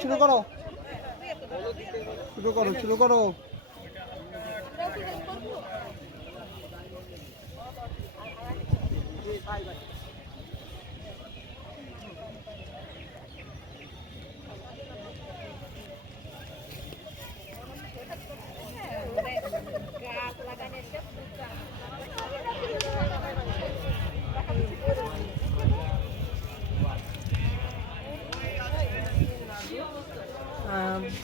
শুরু করো। শুরু করো শুরু করো। আহ,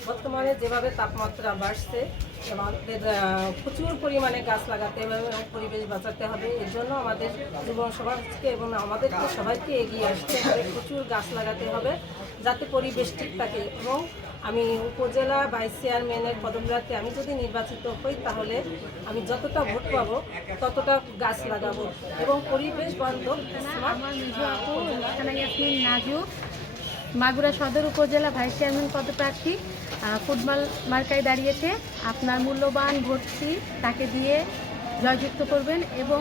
বর্তমানে যেভাবে তাপমাত্রা বাড়ছে আমাদের প্রচুর পরিমাণে গাছ লাগাতে হবে এবং পরিবেশ বাঁচাতে হবে, এর জন্য আমাদের যুব সমাজকে এবং আমাদেরকে সবাইকে এগিয়ে আসতে হবে, প্রচুর গাছ লাগাতে হবে যাতে পরিবেশ ঠিক থাকে। এবং আমি উপজেলা ভাইস চেয়ারম্যানের পদপ্রার্থী আমি যদি নির্বাচিত হই, তাহলে আমি যতটা ভোট পাব, ততটা গাছ লাগাবো। এবং পরিবেশ বান্ধব আমার মাগুরা সদর উপজেলা ভাইস চেয়ারম্যান পদপ্রার্থী ফুটবল মার্কায় দাঁড়িয়েছে। আপনার মূল্যবান ভর্তি তাকে দিয়ে জয়যুক্ত করবেন এবং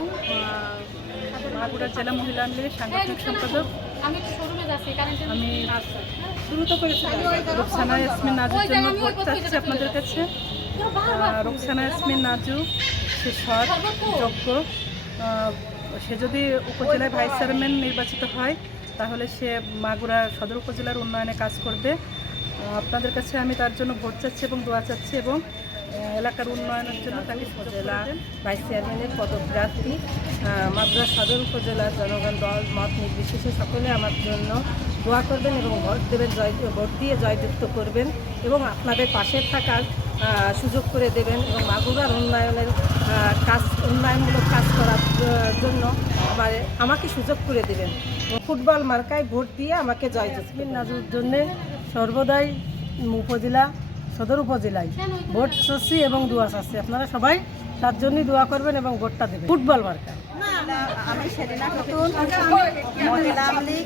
মাগুরা জেলা মহিলা লীগের সাংগঠনিক সম্পাদক। আমি একটু শোরুমে যাচ্ছি কারেন্টের আমি শুরু তো করেছিলাম রোকসানা ইয়াসমিন নাজুর জন্য ভোট চাচ্ছি আপনাদের কাছে। রোকসানা ইয়াসমিন নাজু সে সৎ যোগ্য। সে যদি উপজেলায় ভাইস চেয়ারম্যান নির্বাচিত হয় তাহলে সে মাগুরা সদর উপজেলার উন্নয়নে কাজ করবে। আপনাদের কাছে আমি তার জন্য ভোট চাচ্ছি এবং দোয়া চাচ্ছি এবং এলাকার উন্নয়নের জন্য তাকে উপজেলা ভাইস চেয়ারম্যানের পদপ্রার্থী মাদ্রাস সদর উপজেলার জনগণ দল মত নির্বিশেষে সকলে আমার জন্য দোয়া করবেন এবং ভোট দেবেন জয় ভোট দিয়ে জয়যুক্ত করবেন এবং আপনাদের পাশে থাকার সুযোগ করে দেবেন এবং মাগুরার উন্নয়নের কাজ উন্নয়নমূলক কাজ করার জন্য আমার আমাকে সুযোগ করে দেবেন। ফুটবল মার্কায় ভোট দিয়ে আমাকে জয়যুক্ত নাজুর জন্যে সর্বদাই উপজেলা সদর উপজেলায় ভোট চাচ্ছি এবং দোয়া চাচ্ছি। আপনারা সবাই তার জন্যই দোয়া করবেন এবং ভোটটা দেবেন। ফুটবল মার্কা। আমি সেলিনা খাতুন মহিলা লীগ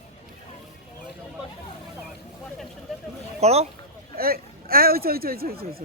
করো। এই ওই ওই ওই ওই